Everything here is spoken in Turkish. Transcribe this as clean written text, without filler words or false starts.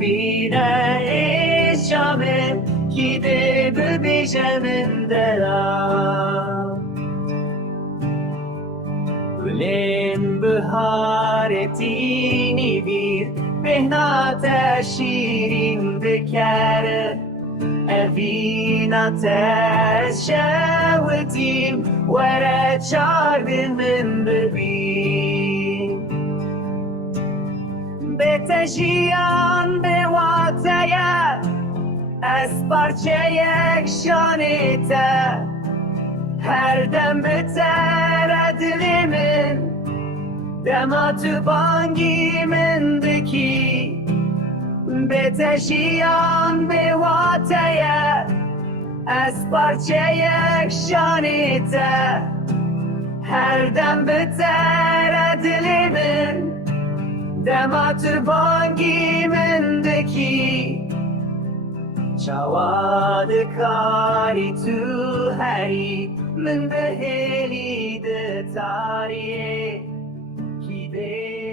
bine eşame Kide bebejemin dera Gülüm bahar ettiğini bir Behnate şirin bekar Evina teşevetim Vere çarbimin bebim Betejiyan bevateye Ez parçayek şanete Her dem beter dilimin Dematı bangimindeki Betejiyan bevateye Ez parçayek şanete Her dem beter dilimin Dematı bangimindeki Çavadı kari tu heri Min beheli de tariye Ki de